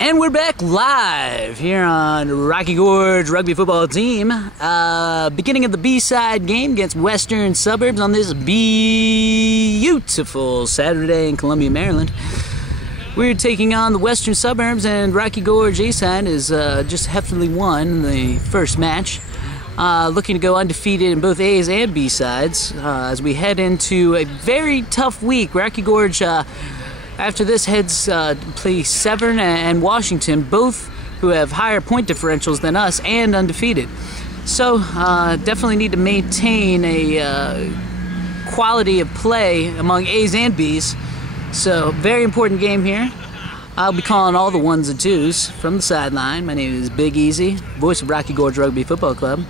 And we're back live here on Rocky Gorge Rugby Football Team. Beginning of the B-side game against Western Suburbs on this beautiful Saturday in Columbia, Maryland. We're taking on the Western Suburbs, and Rocky Gorge A-side is just heftily won the first match. Looking to go undefeated in both A's and B-sides as we head into a very tough week. Rocky Gorge after this heads play Severn and Washington, both who have higher point differentials than us and undefeated. So definitely need to maintain a quality of play among A's and B's. So very important game here. I'll be calling all the ones and twos from the sideline. My name is Big Easy, voice of Rocky Gorge Rugby Football Club.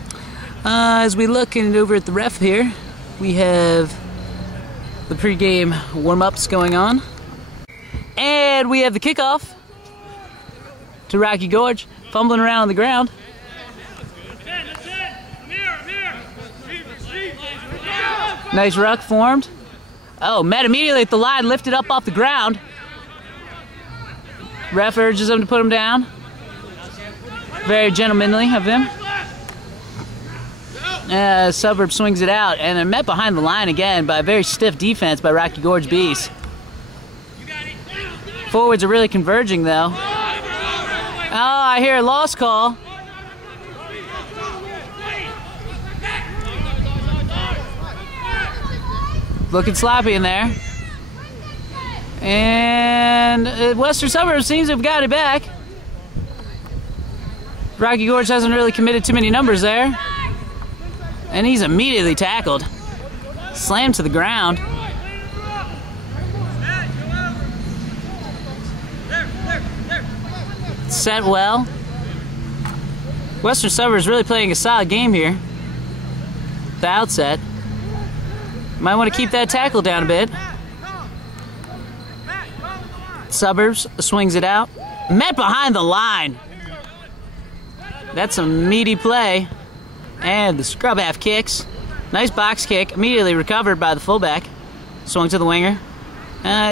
As we look over at the ref here, we have the pregame warm-ups going on. And we have the kickoff to Rocky Gorge, fumbling around on the ground. Nice ruck formed. Oh, met immediately at the line, lifted up off the ground. Ref urges him to put him down. Very gentlemanly of him. Suburb swings it out, and they're met behind the line again by a very stiff defense by Rocky Gorge Bees. Forwards are really converging, though. Oh, I hear a loss call. Looking sloppy in there. And Western Suburbs seems to have got it back. Rocky Gorge hasn't really committed too many numbers there. And he's immediately tackled. Slammed to the ground. Set well. Western Suburbs really playing a solid game here. The outset. Might want to keep that tackle down a bit. Suburbs swings it out. Met behind the line. That's a meaty play. And the scrub half kicks. Nice box kick. Immediately recovered by the fullback. Swung to the winger.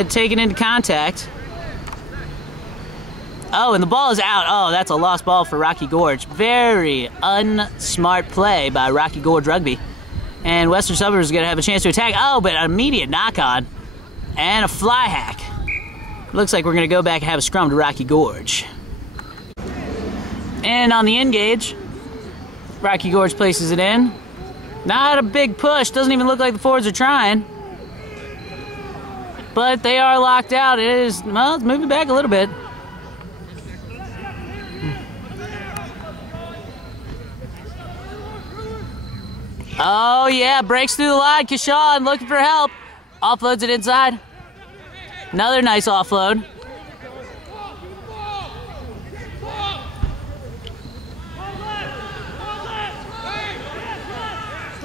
Taken into contact. Oh, and the ball is out. Oh, that's a lost ball for Rocky Gorge. Very unsmart play by Rocky Gorge Rugby. And Western Suburbs is going to have a chance to attack. Oh, but an immediate knock-on. And a fly hack. Looks like we're going to go back and have a scrum to Rocky Gorge. And on the engage, Rocky Gorge places it in. Not a big push. Doesn't even look like the forwards are trying. But they are locked out. It is, well, it's moving back a little bit. Oh, yeah, breaks through the line. Kishawn looking for help. Offloads it inside. Another nice offload.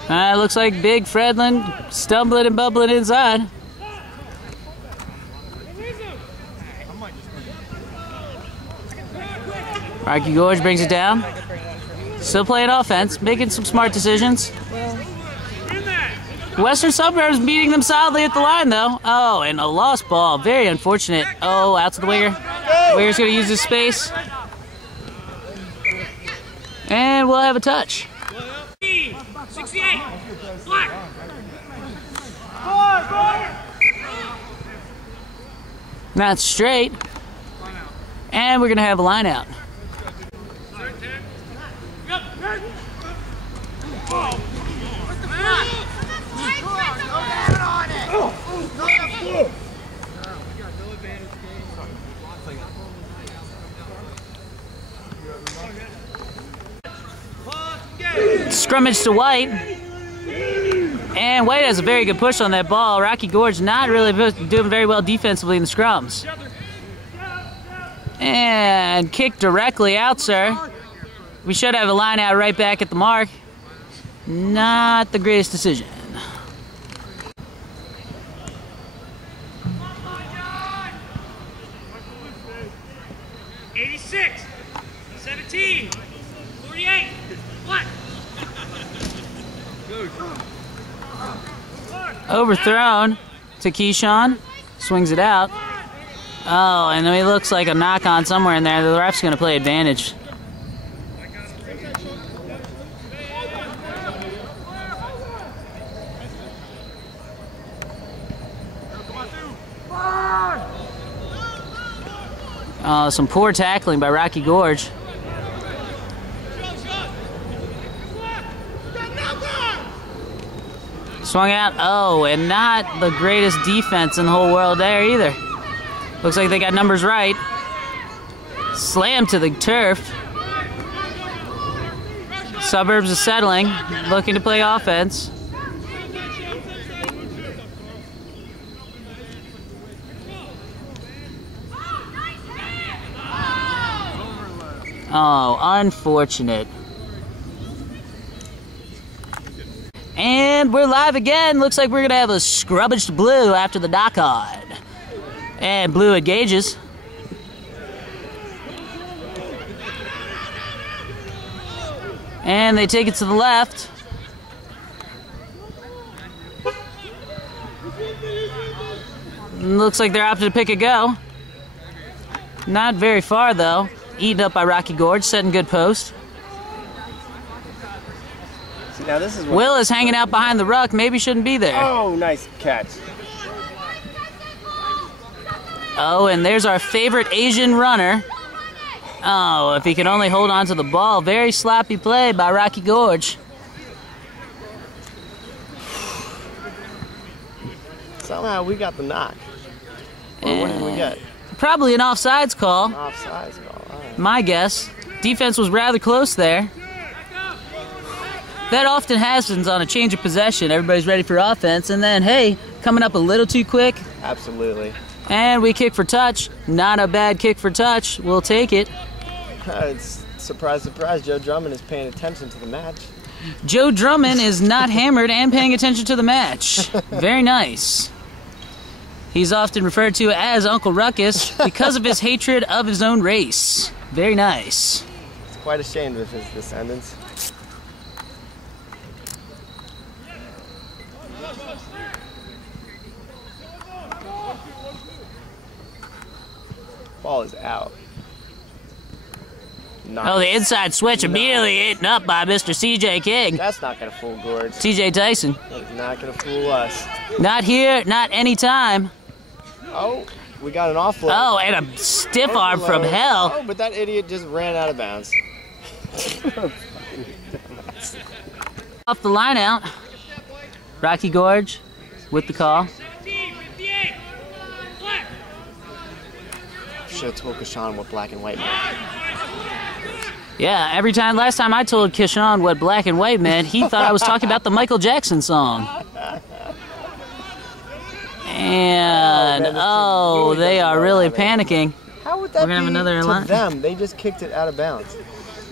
Looks like Big Fredlin stumbling and bubbling inside. Rocky Gorge brings it down. Still playing offense, making some smart decisions. Western Suburbs beating them solidly at the line, though. Oh, and a lost ball. Very unfortunate. Oh, out to the winger. Winger's going to use his space. And we'll have a touch. 68. Black. Not straight. And we're going to have a line out. Scrummage to White. And White has a very good push on that ball. Rocky Gorge not really doing very well defensively in the scrums. And kick directly out, sir. We should have a line out right back at the mark. Not the greatest decision. '86, 17, 48, what? Overthrown to Keyshawn. Swings it out. Oh, and it looks like a knock-on somewhere in there. The ref's going to play advantage. Some poor tackling by Rocky Gorge. Swung out. Oh, and not the greatest defense in the whole world there either. Looks like they got numbers right. Slam to the turf. Suburbs is settling, looking to play offense. Oh, unfortunate. And we're live again. Looks like we're going to have a scrubbage to blue after the knock-on. And blue engages. And they take it to the left. Looks like they're opting to pick a go. Not very far, though. Eaten up by Rocky Gorge, setting good post. See, now this is what Will is hanging out behind the ruck. Maybe shouldn't be there. Oh, nice catch. Oh, and there's our favorite Asian runner. Oh, if he could only hold on to the ball. Very sloppy play by Rocky Gorge. Somehow we got the knock. Well, what did we get? Probably an offsides call. An offsides call. All right. My guess. Defense was rather close there. That often happens on a change of possession. Everybody's ready for offense, and then, hey, coming up a little too quick. Absolutely. And we kick for touch. Not a bad kick for touch. We'll take it. It's surprise, surprise. Joe Drummond is paying attention to the match. Joe Drummond is not hammered and paying attention to the match. Very nice. He's often referred to as Uncle Ruckus because of his hatred of his own race. Very nice. He's quite ashamed of his descendants. Ball is out. Nice. Oh, the inside switch immediately eaten up by Mr. C.J. King. That's not going to fool Gorge. T.J. Tyson. That's not going to fool us. Not here, not anytime. Oh, we got an offload. Oh, and a stiff arm from hell. Oh, but that idiot just ran out of bounds. Off the line out. Rocky Gorge with the call. 17, 58. Black. Should have told Kashawn what black and white meant. Yeah, last time I told Kishan what black and white meant, he thought I was talking about the Michael Jackson song. And, oh, they are really panicking. How would that We're gonna have another be line. to them? They just kicked it out of bounds.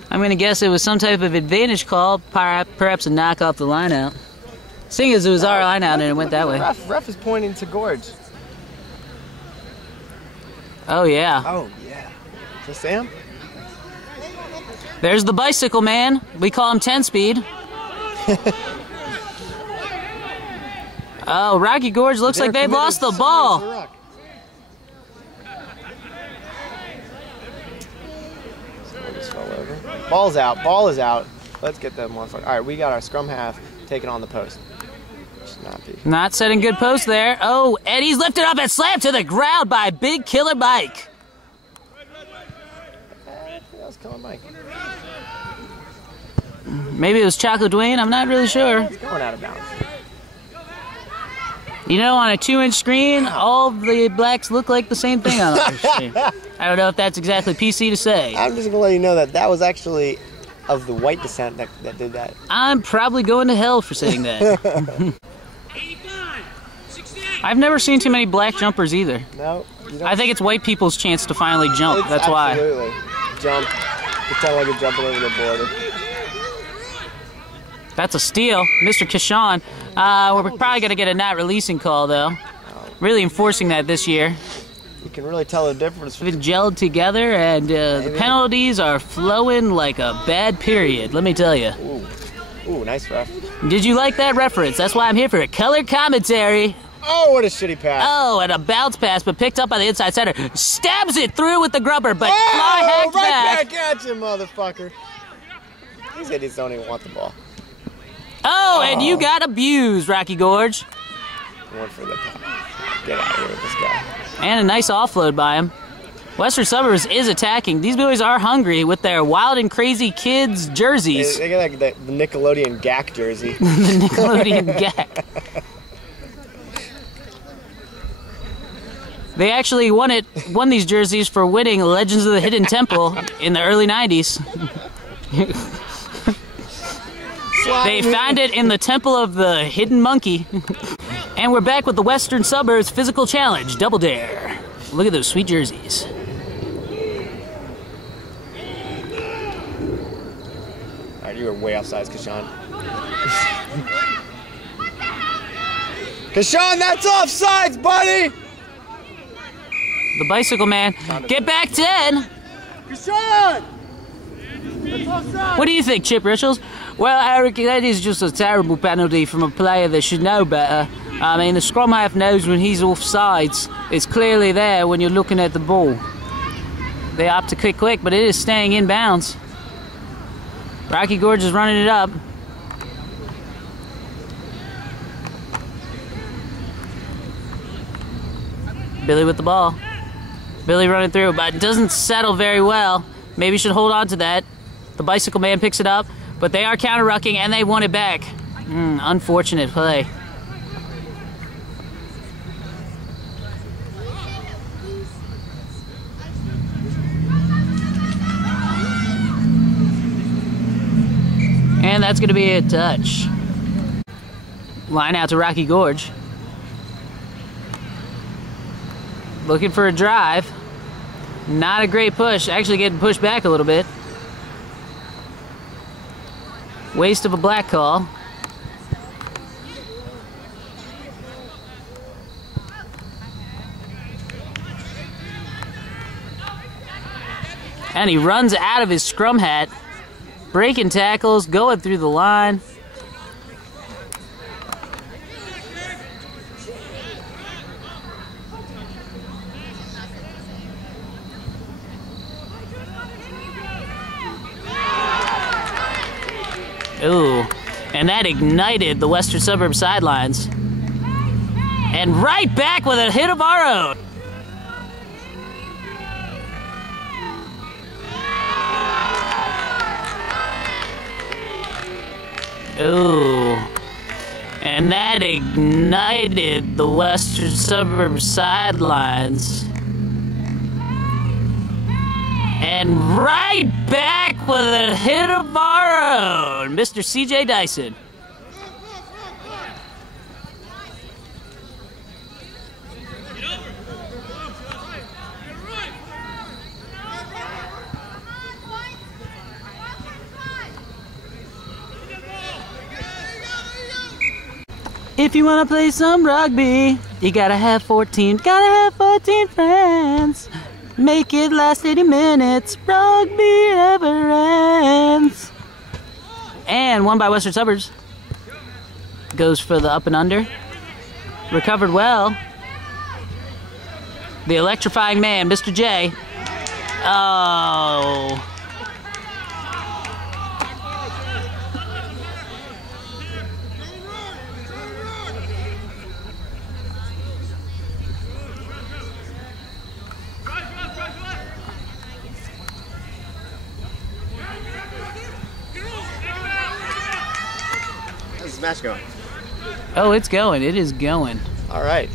I'm going to guess it was some type of advantage call, perhaps a knock off the line out. Seeing as it was our line out and it went that way. Ref is pointing to Gorge. Oh, yeah. Oh, yeah. Is this Sam? There's the bicycle man. We call him 10-speed. Oh, Rocky Gorge looks like they've lost the ball. Ball's out. Ball is out. Let's get that motherfucker. All right, we got our scrum half taking on the post. Should not be. Not setting good post there. Oh, and he's lifted up and slammed to the ground by Big Killer Mike. That was Killer Mike. Maybe it was Chocolate Dwayne. I'm not really sure. It's going out of bounds. You know, on a 2-inch screen, all the blacks look like the same thing on the screen. I don't know if that's exactly PC to say. I'm just going to let you know that that was actually of the white descent that did that. I'm probably going to hell for saying that. 85, 68. I've never seen too many black jumpers either. No. You don't. I think it's white people's chance to finally jump. That's why. Absolutely. Jump. Pretend like you're jumping over the border. That's a steal. Mr. Kishan. We're probably going to get a not releasing call, though. Really enforcing that this year. You can really tell the difference. We've been gelled together, and the penalties are flowing like a bad period, let me tell you. Ooh, nice ref. Did you like that reference? That's why I'm here for a color commentary. Oh, what a shitty pass. Oh, and a bounce pass, but picked up by the inside center. Stabs it through with the grubber, but fly hacked right back at you, motherfucker. These idiots don't even want the ball. Oh, and you got abused, Rocky Gorge. One for the pass. Get out of here with this guy. And a nice offload by him. Western Suburbs is attacking. These boys are hungry with their Wild and Crazy Kids jerseys. They got like the Nickelodeon GAC jersey. The Nickelodeon GAC. They actually won these jerseys for winning Legends of the Hidden Temple in the early 90s. They found it in the Temple of the Hidden Monkey. And we're back with the Western Suburbs Physical Challenge Double Dare. Look at those sweet jerseys. Alright, you were way offsides, Kashawn. Kashawn, that's offsides, buddy! The Bicycle Man. Get back 10! Kashawn! That's offside! What do you think, Chip Richards? Well, Eric, that is just a terrible penalty from a player that should know better. I mean, the scrum half knows when he's offsides. It's clearly there when you're looking at the ball. They opt to kick quick, but it is staying in bounds. Rocky Gorge is running it up. Billy with the ball. Billy running through, but it doesn't settle very well. Maybe should hold on to that. The Bicycle Man picks it up, but they are counter-rucking and they want it back. Unfortunate play. And that's going to be a touch. Line out to Rocky Gorge. Looking for a drive. Not a great push. Actually getting pushed back a little bit. Waste of a black call. And he runs out of his scrum hat. Breaking tackles, going through the line. Ooh, and that ignited the Western Suburbs sidelines. And right back with a hit of our own. Ooh, and that ignited the Western Suburbs sidelines. And right back with a hit of our own, Mr. CJ Dyson. If you wanna play some rugby, you gotta have 14 friends. Make it last 80 minutes, rugby never ends. And one by Western Suburbs. Goes for the up and under. Recovered well. The electrifying man, Mr. J. Oh. How's this match going? Oh, it's going. It is going. All right.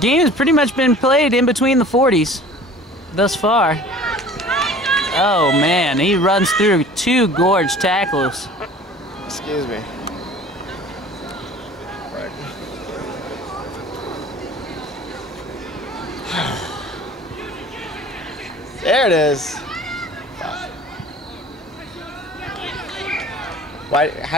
Game has pretty much been played in between the 40s thus far. Oh man, he runs through two Gorge tackles. Excuse me. Right. There it is. Why?